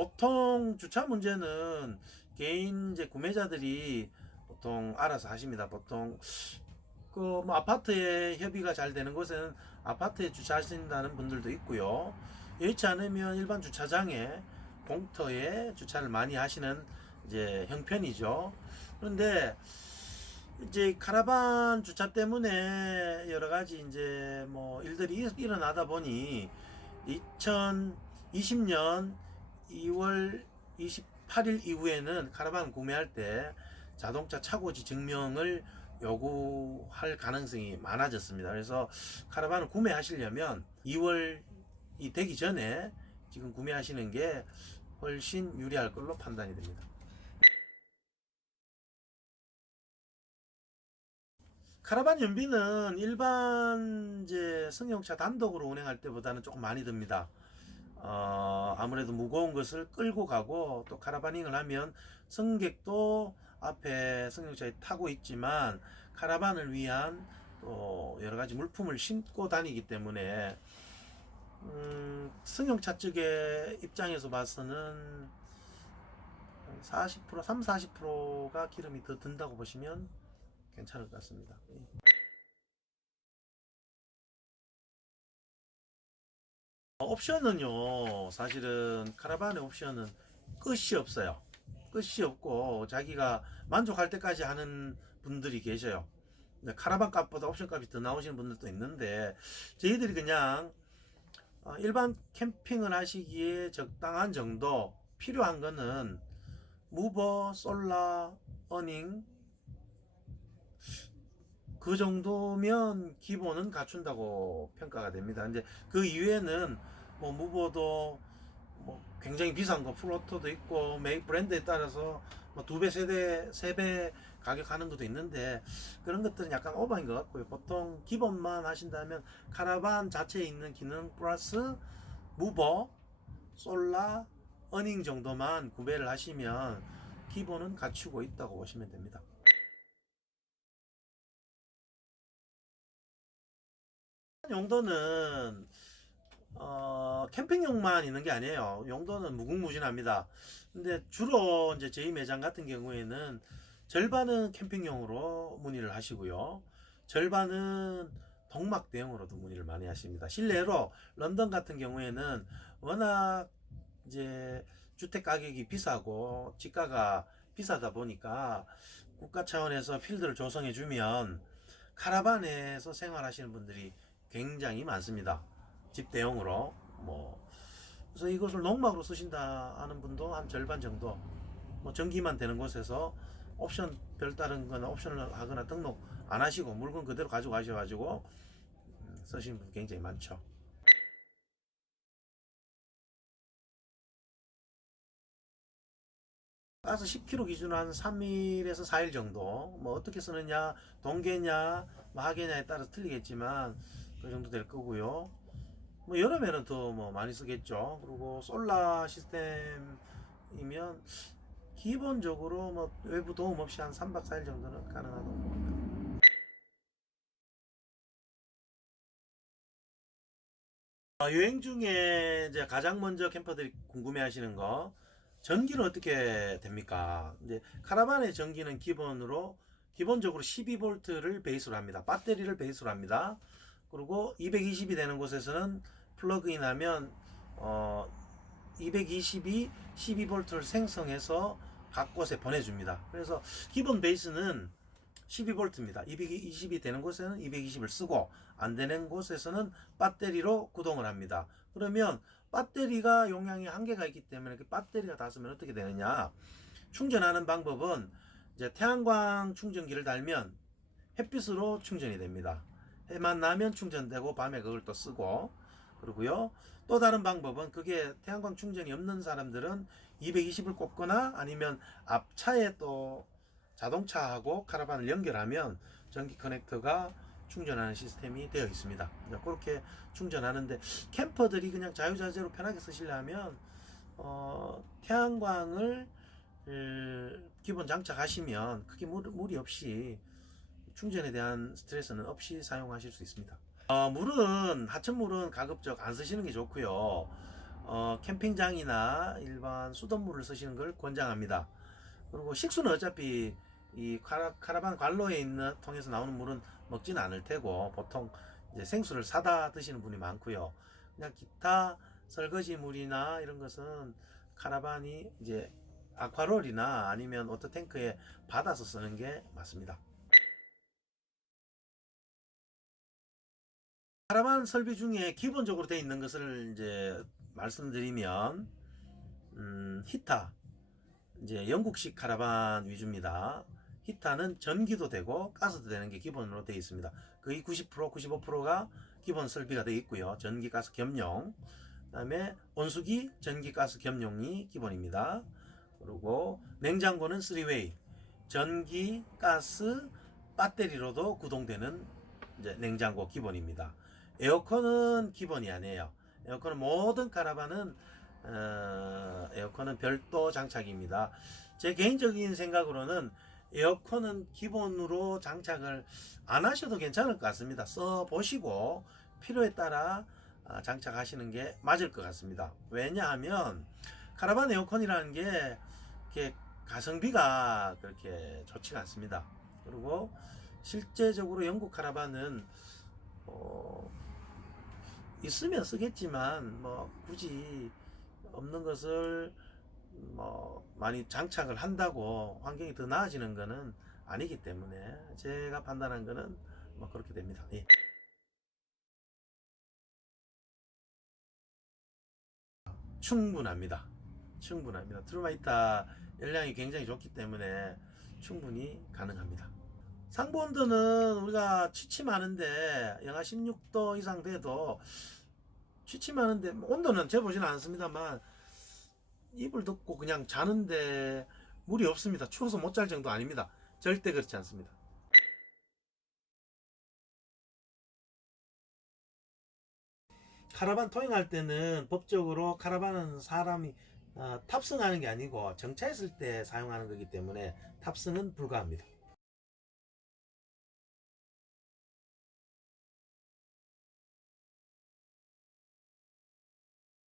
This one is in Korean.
보통 주차 문제는 개인 이제 구매자들이 보통 알아서 하십니다. 보통 그 뭐 아파트에 협의가 잘 되는 곳에는 아파트에 주차하신다는 분들도 있고요. 여의치 않으면 일반 주차장에 공터에 주차를 많이 하시는 이제 형편이죠. 그런데 이제 카라반 주차 때문에 여러 가지 이제 뭐 일들이 일어나다 보니 2020년 2월 28일 이후에는 카라반 구매할 때 자동차 차고지 증명을 요구할 가능성이 많아졌습니다. 그래서 카라반을 구매하시려면 2월이 되기 전에 지금 구매하시는 게 훨씬 유리할 걸로 판단이 됩니다. 카라반 연비는 일반 이제 승용차 단독으로 운행할 때보다는 조금 많이 듭니다. 아무래도 무거운 것을 끌고 가고 또 카라바닝을 하면 승객도 앞에 승용차에 타고 있지만 카라반을 위한 또 여러 가지 물품을 싣고 다니기 때문에 승용차 측의 입장에서 봐서는 40%, 3, 40%가 기름이 더 든다고 보시면 괜찮을 것 같습니다. 옵션은요, 사실은 카라반의 옵션은 끝이 없어요. 끝이 없고 자기가 만족할 때까지 하는 분들이 계셔요. 카라반 값보다 옵션 값이 더 나오시는 분들도 있는데 저희들이 그냥 일반 캠핑을 하시기에 적당한 정도 필요한 거는 무버, 솔라, 어닝 그 정도면 기본은 갖춘다고 평가가 됩니다. 이제 그 이외에는 뭐 무버도 뭐 굉장히 비싼 거 풀오토도 있고 메이크 브랜드에 따라서 뭐 2배, 3배, 3배 가격하는 것도 있는데 그런 것들은 약간 오버인 것 같고요. 보통 기본만 하신다면 카라반 자체에 있는 기능 플러스 무버, 솔라, 어닝 정도만 구매를 하시면 기본은 갖추고 있다고 보시면 됩니다. 용도는 캠핑용만 있는 게 아니에요. 용도는 무궁무진합니다. 근데 주로 이제 저희 매장 같은 경우에는 절반은 캠핑용으로 문의를 하시고요. 절반은 동막 대용으로도 문의를 많이 하십니다. 실내로 런던 같은 경우에는 워낙 이제 주택 가격이 비싸고 지가가 비싸다 보니까 국가 차원에서 필드를 조성해 주면 카라반에서 생활하시는 분들이 굉장히 많습니다. 집 대용으로 뭐 그래서 이것을 농막으로 쓰신다 하는 분도 한 절반 정도 뭐 전기만 되는 곳에서 옵션 별다른 거나 옵션을 하거나 등록 안 하시고 물건 그대로 가지고 가셔가지고 쓰시는 분 굉장히 많죠. 가서 10km 기준으로 한 3일에서 4일 정도 뭐 어떻게 쓰느냐 동계냐 뭐 하계냐에 따라서 틀리겠지만 그 정도 될 거고요. 뭐 여름에는 더 뭐 많이 쓰겠죠. 그리고 솔라 시스템이면 기본적으로 뭐 외부 도움 없이 한 3박 4일 정도는 가능하다고 봅니다. 여행 중에 이제 가장 먼저 캠퍼들이 궁금해 하시는 거 전기는 어떻게 됩니까? 이제 카라반의 전기는 기본적으로 12V를 베이스로 합니다. 배터리를 베이스로 합니다. 그리고 220이 되는 곳에서는 플러그인 하면 220이 12V를 생성해서 각 곳에 보내줍니다. 그래서 기본 베이스는 12V입니다. 220이 되는 곳에는 220을 쓰고 안 되는 곳에서는 배터리로 구동을 합니다. 그러면 배터리가 용량이 한계가 있기 때문에 그 배터리가 닿으면 어떻게 되느냐? 충전하는 방법은 이제 태양광 충전기를 달면 햇빛으로 충전이 됩니다. 해만 나면 충전되고 밤에 그걸 또 쓰고 그러고요. 또 다른 방법은 그게 태양광 충전이 없는 사람들은 220을 꽂거나 아니면 앞차에 또 자동차하고 카라반을 연결하면 전기 커넥터가 충전하는 시스템이 되어 있습니다. 그렇게 충전하는데 캠퍼들이 그냥 자유자재로 편하게 쓰시려면 태양광을 기본 장착하시면 크게 무리 없이 충전에 대한 스트레스는 없이 사용하실 수 있습니다. 물은 하천물은 가급적 안 쓰시는 게 좋고요. 캠핑장이나 일반 수돗물을 쓰시는 걸 권장합니다. 그리고 식수는 어차피 이 카라반 관로에 있는 통에서 나오는 물은 먹지는 않을 테고 보통 이제 생수를 사다 드시는 분이 많고요. 그냥 기타 설거지 물이나 이런 것은 카라반이 이제 아쿠아롤이나 아니면 워터탱크에 받아서 쓰는 게 맞습니다. 카라반 설비 중에 기본적으로 되어 있는 것을 이제 말씀드리면 히타, 이제 영국식 카라반 위주입니다. 히타는 전기도 되고 가스도 되는 게 기본으로 되어 있습니다. 거의 90%, 95%가 기본 설비가 되어 있고요. 전기, 가스 겸용. 그다음에 온수기, 전기, 가스 겸용이 기본입니다. 그리고 냉장고는 3웨이, 전기, 가스, 배터리로도 구동되는 이제 냉장고 기본입니다. 에어컨은 기본이 아니에요. 에어컨은 모든 카라반은 에어컨은 별도 장착입니다. 제 개인적인 생각으로는 에어컨은 기본으로 장착을 안 하셔도 괜찮을 것 같습니다. 써 보시고 필요에 따라 장착하시는 게 맞을 것 같습니다. 왜냐하면 카라반 에어컨이라는 게 이렇게 가성비가 그렇게 좋지가 않습니다. 그리고 실제적으로 영국 카라반은 있으면 쓰겠지만 뭐 굳이 없는 것을 뭐 많이 장착을 한다고 환경이 더 나아지는 것은 아니기 때문에 제가 판단한 것은 뭐 그렇게 됩니다. 예. 충분합니다. 충분합니다. 트루마이타 열량이 굉장히 좋기 때문에 충분히 가능합니다. 상부 온도는 우리가 취침하는데 영하 16도 이상 돼도 취침하는데 온도는 재보지는 않습니다만 이불 덮고 그냥 자는데 물이 없습니다. 추워서 못 잘 정도 아닙니다. 절대 그렇지 않습니다. 카라반 토잉할 때는 법적으로 카라반은 사람이 탑승하는 게 아니고 정차했을 때 사용하는 거기 때문에 탑승은 불가합니다.